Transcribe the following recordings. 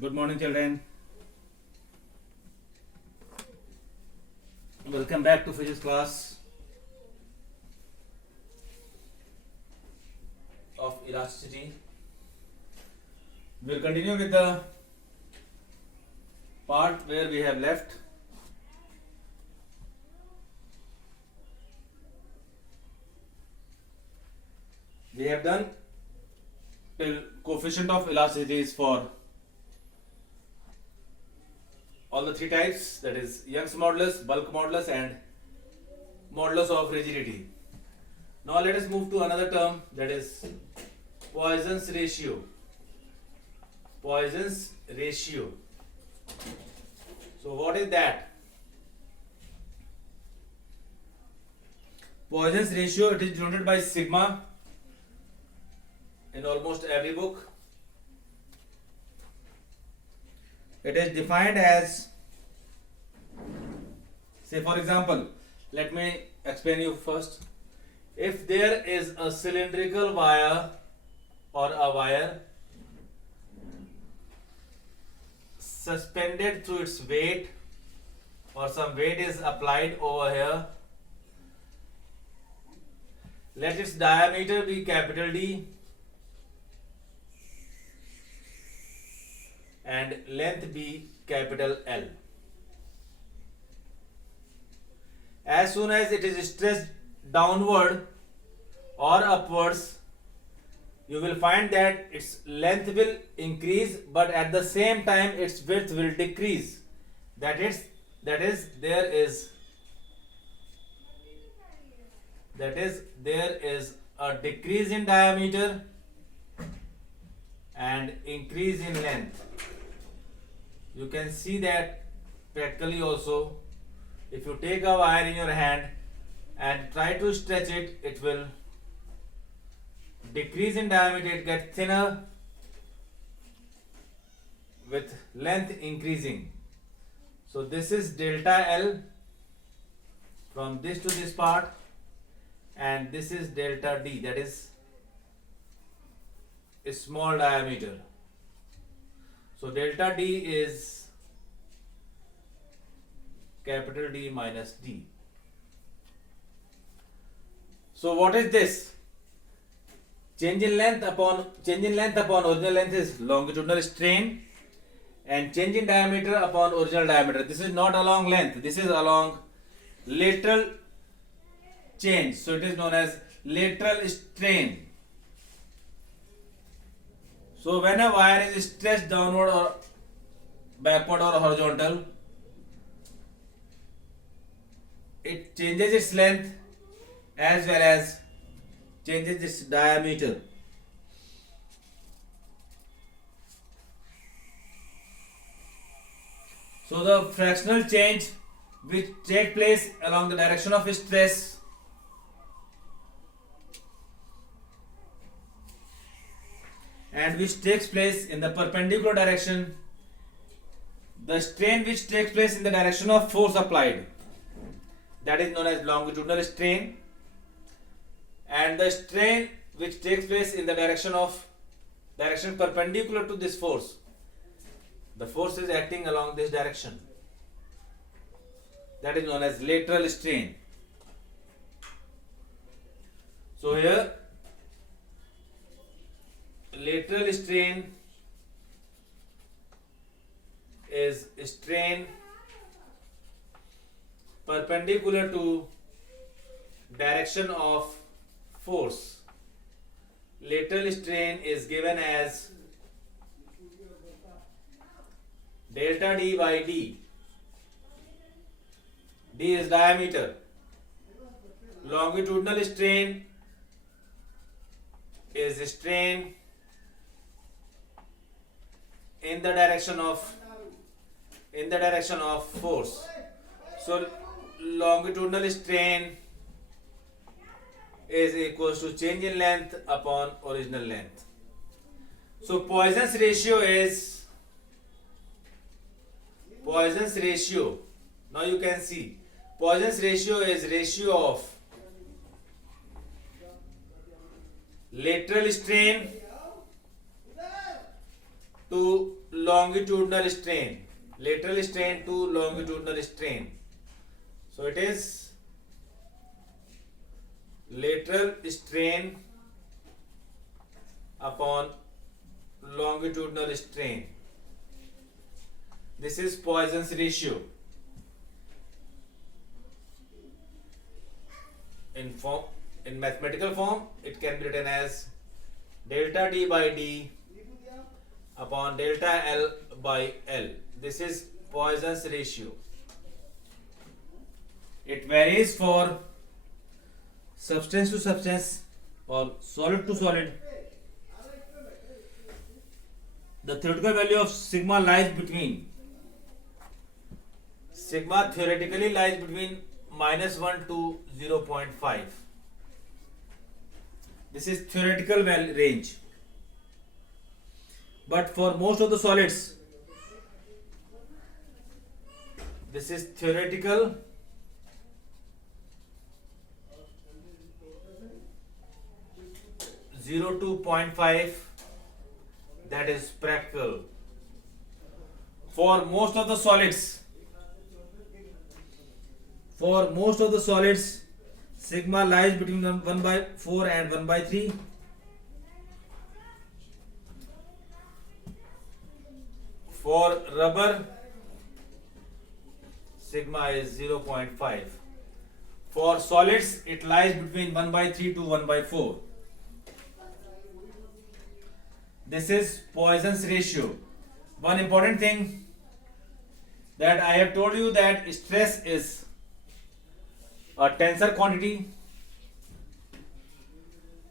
Good morning, children. Welcome back to physics class of elasticity. We'll continue with the part where we have left. We have done till coefficient of elasticity is for all the three types, that is Young's modulus, bulk modulus and modulus of rigidity. Now let us move to another term, that is Poisson's ratio. Poisson's ratio. So what is that? Poisson's ratio, it is denoted by sigma in almost every book. It is defined as, say for example, let me explain you first. If there is a cylindrical wire or a wire suspended through its weight, or some weight is applied over here, let its diameter be capital D and length be capital L. As soon as it is stretched downward or upwards, you will find that its length will increase, but at the same time its width will decrease. That is there is a decrease in diameter and increase in length. You can see that practically also. If you take a wire in your hand and try to stretch it, it will decrease in diameter, it gets thinner with length increasing. So this is delta L from this to this part, and this is delta D, that is a small diameter. So delta D is capital D minus D. So what is this? Change in length upon original length is longitudinal strain, and change in diameter upon original diameter. This is not along length, this is along lateral change. So it is known as lateral strain. So when a wire is stretched downward or backward or horizontal, it changes its length as well as changes its diameter. So the fractional change which take place along the direction of stress and which takes place in the perpendicular direction, the strain which takes place in the direction of force applied, that is known as longitudinal strain, and the strain which takes place in the direction perpendicular to this force. The force is acting along this direction, that is known as lateral strain. So here lateral strain is strain perpendicular to direction of force. Lateral strain is given as delta D by D. D is diameter. Longitudinal strain is strain in the direction of force. So longitudinal strain is equals to change in length upon original length. So Poisson's ratio. Now you can see Poisson's ratio is ratio of lateral strain to longitudinal strain, lateral strain to longitudinal strain. So it is lateral strain upon longitudinal strain. This is Poisson's ratio. In mathematical form, it can be written as delta D by D upon delta L by L. This is Poisson's ratio. It varies for substance to substance or solid to solid. The theoretical value of sigma theoretically lies between -1 to 0.5. This is theoretical range. But for most of the solids, this is theoretical (0 to 0.5). That is practical. For most of the solids, sigma lies between 1/4 and 1/3. For rubber, sigma is 0.5. For solids, it lies between 1/3 to 1/4. This is Poisson's ratio. One important thing that I have told you, that stress is a tensor quantity,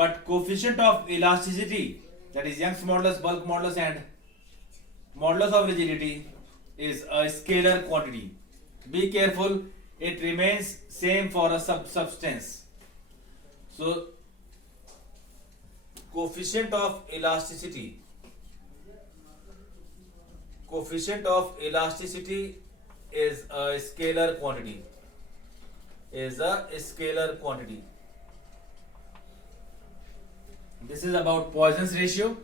but coefficient of elasticity, that is Young's modulus, bulk modulus and modulus of rigidity, is a scalar quantity. Be careful, it remains same for a substance. So coefficient of elasticity is a scalar quantity. This is about Poisson's ratio.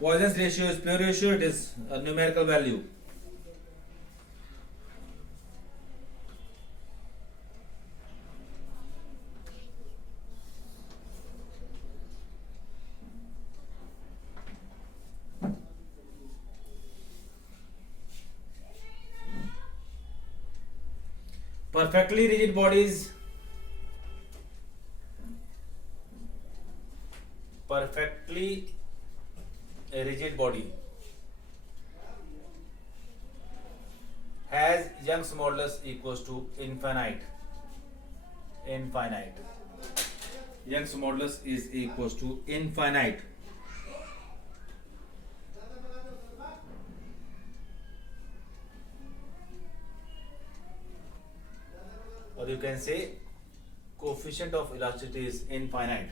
Poisson's ratio is pure ratio. It is a numerical value. Perfectly rigid bodies a rigid body has Young's modulus equals to infinite. Young's modulus is equals to infinite. Or you can say coefficient of elasticity is infinite.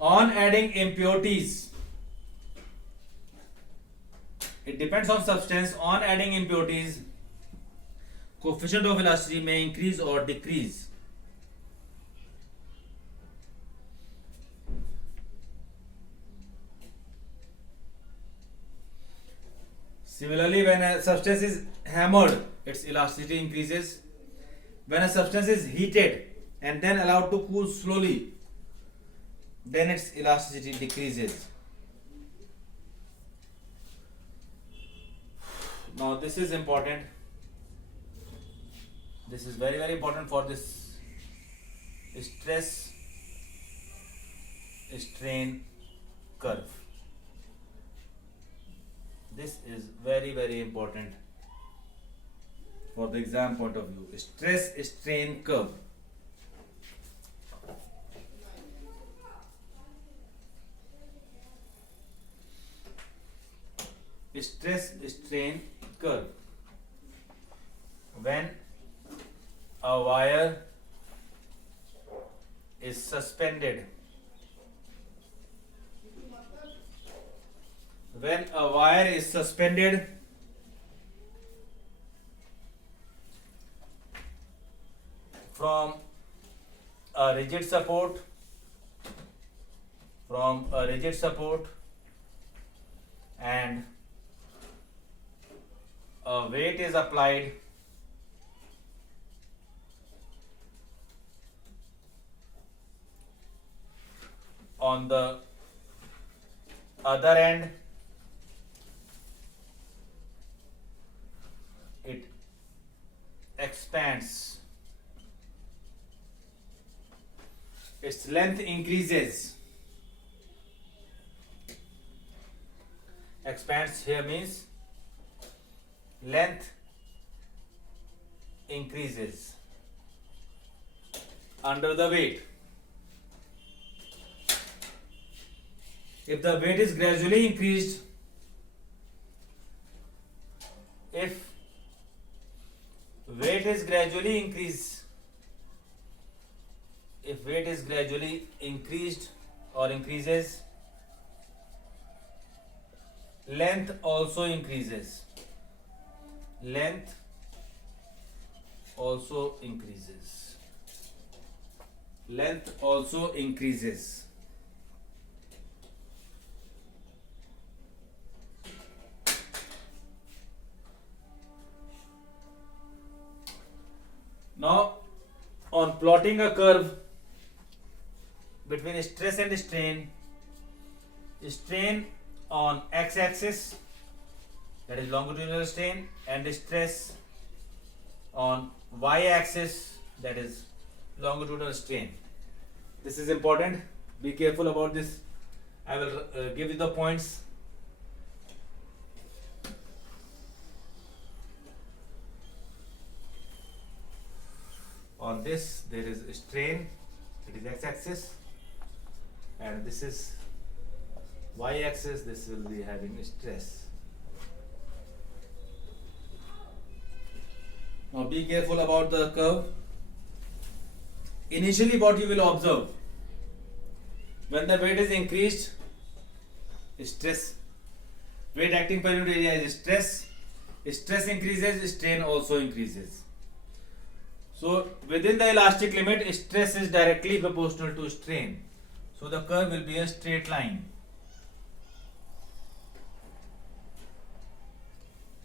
On adding impurities, it depends on substance. On adding impurities, coefficient of elasticity may increase or decrease. Similarly, when a substance is hammered, its elasticity increases. When a substance is heated and then allowed to cool slowly, then its elasticity decreases. Now this is important. This is very, very important for this stress strain curve. This is very, very important for the exam point of view. Stress strain curve. Stress strain curve. When a wire is suspended, from a rigid support from a rigid support and a weight is applied on the other end, it expands, its length increases. Expands here means length increases under the weight. If the weight is gradually increased, if weight is gradually increased, if weight is gradually increased or increases, length also increases. Length also increases. Length also increases. Now, on plotting a curve between stress and strain, strain on x-axis, that is longitudinal strain, and stress on y-axis, that is longitudinal strain. This is important. Be careful about this. I will give you the points. On this there is a strain, it is x-axis, and this is y-axis, this will be having stress. Now be careful about the curve. Initially what you will observe, when the weight is increased, stress, weight acting per unit area is stress, stress increases, strain also increases. So within the elastic limit, stress is directly proportional to strain. So the curve will be a straight line.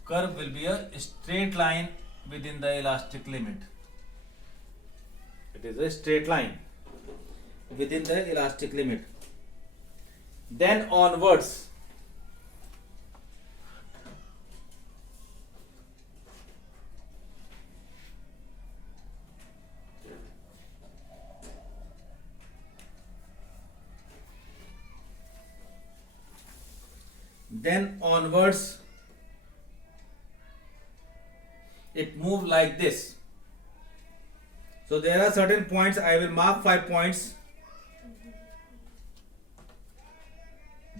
Curve will be a straight line within the elastic limit. It is a straight line within the elastic limit. Then onwards, it moves like this. So there are certain points. I will mark 5 points.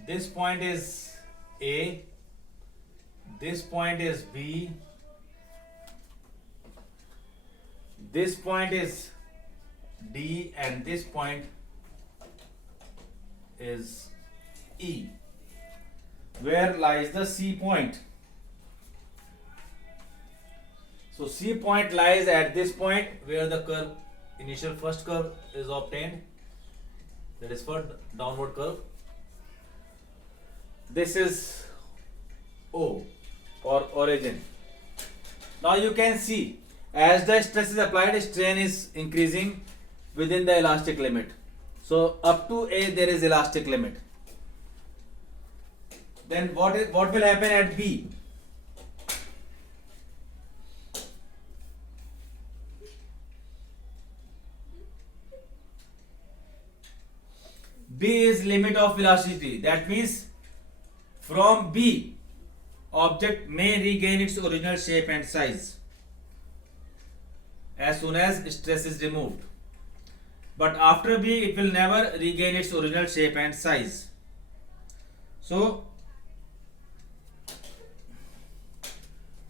This point is A, this point is B, this point is D, and this point is E. Where lies the C point? So C point lies at this point where the curve, initial first curve is obtained, that is for downward curve. This is O or origin. Now you can see as the stress is applied, strain is increasing within the elastic limit. So up to A there is elastic limit. Then what will happen at B? B is limit of velocity. That means from B, object may regain its original shape and size as soon as stress is removed. But after B, it will never regain its original shape and size. So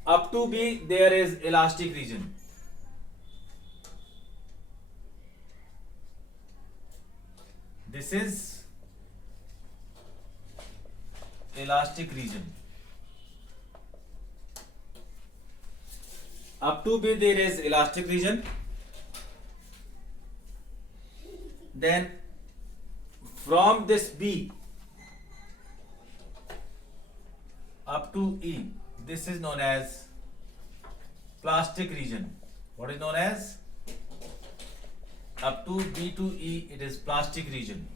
up to B, there is elastic region. This is elastic region. Up to B there is elastic region. Then from this B up to E, this is known as plastic region. What is known as? Up to B to E, it is plastic region.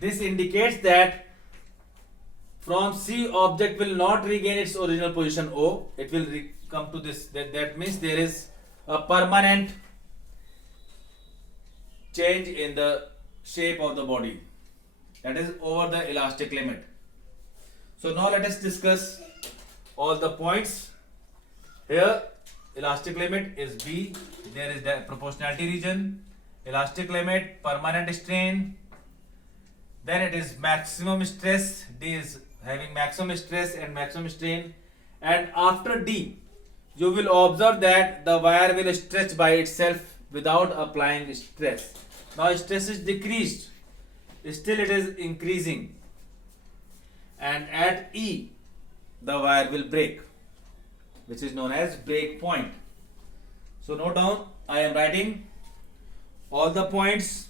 This indicates that from C, object will not regain its original position O. It will come to this. That means there is a permanent change in the shape of the body. That is over the elastic limit. So now let us discuss all the points. Here, elastic limit is B. There is the proportionality region. Elastic limit, permanent strain. Then it is maximum stress. D is having maximum stress and maximum strain. And after D, you will observe that the wire will stretch by itself without applying stress. Now stress is decreased. Still it is increasing. And at E, the wire will break, which is known as break point. So note down, I am writing all the points.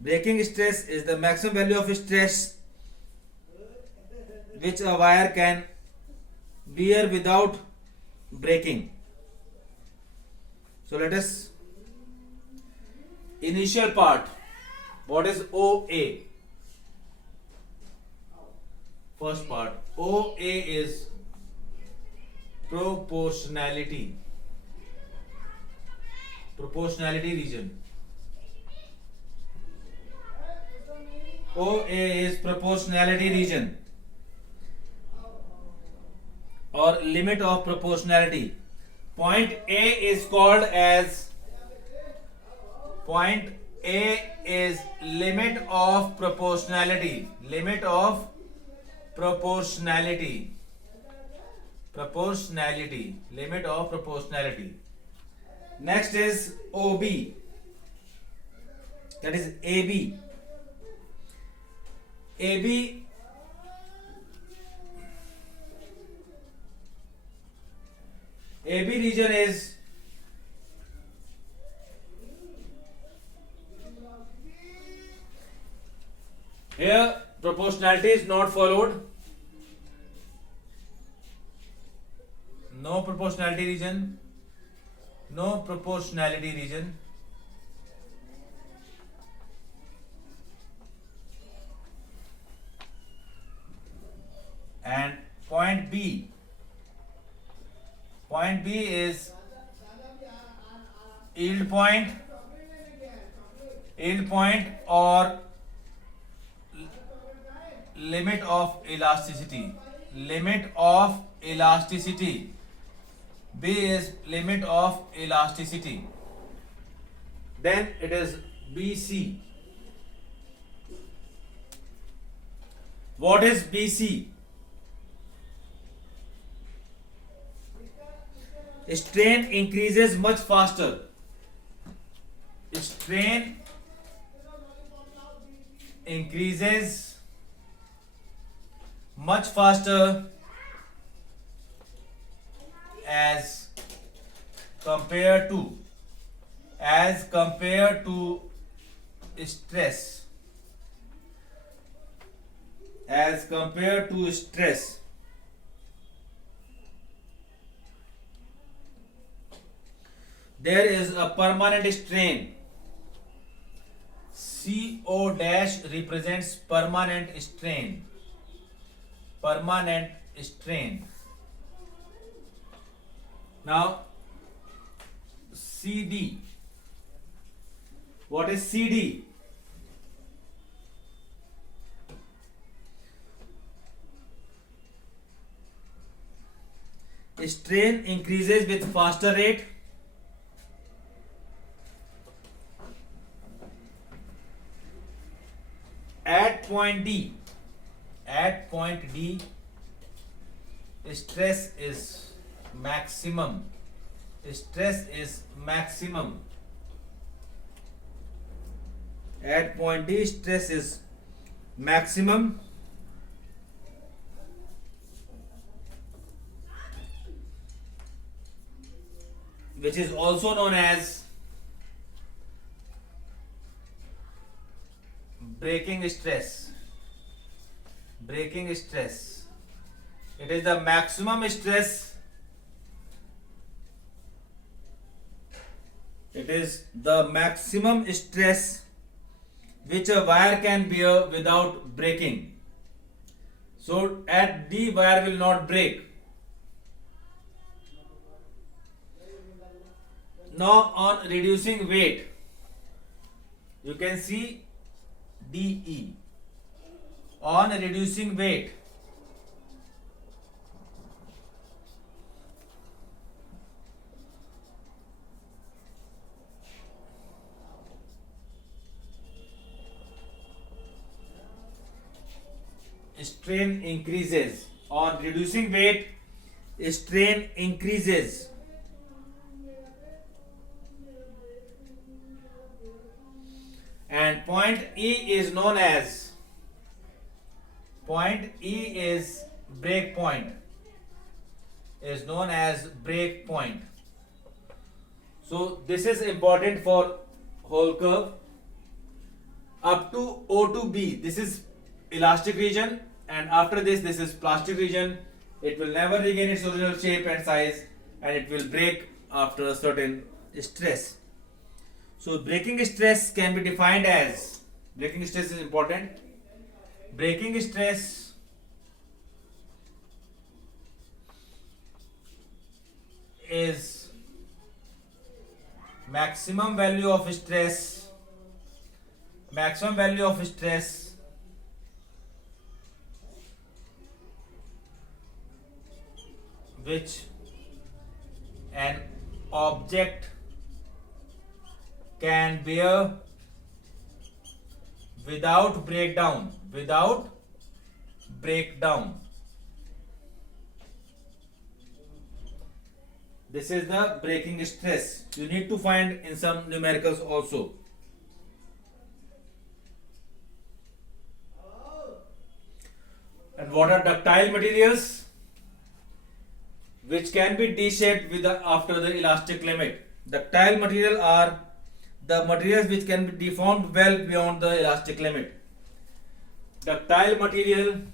Breaking stress is the maximum value of stress which a wire can bear without breaking. So let us, initial part, what is OA? First part, OA is proportionality region. OA is proportionality region or limit of proportionality. Point A is called as limit of proportionality. Limit of proportionality. Limit of proportionality. Next is OB. That is AB. AB region is here proportionality is not followed. No proportionality region. And point B. Point B is yield point or limit of elasticity. B is limit of elasticity. Then it is BC. What is BC? Strain increases much faster. Strain increases much faster as compared to stress. There is a permanent strain. CO dash represents permanent strain. Now CD. What is CD? Strain increases with faster rate. At point D, stress is maximum. At point D, stress is maximum. which is also known as breaking stress. Breaking stress. It is the maximum stress. It is the maximum stress which a wire can bear without breaking. So at the wire will not break. Now on reducing weight, you can see DE. On reducing weight, strain increases. On reducing weight, strain increases. And point E is known as break point. Is known as break point. So this is important for whole curve. Up to O to B, this is elastic region, and after this is plastic region. It will never regain its original shape and size, and it will break after a certain stress. So breaking stress can be defined as, breaking stress is important. Breaking stress is maximum value of stress which an object can bear without breakdown. This is the breaking stress. You need to find in some numericals also. And what are ductile materials? Which can be de-shaped after the elastic limit. Ductile material are the materials which can be deformed well beyond the elastic limit. Ductile material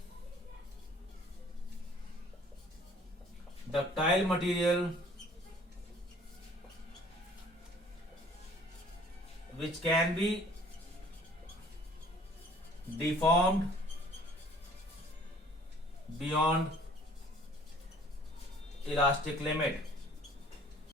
which can be deformed beyond elastic limit.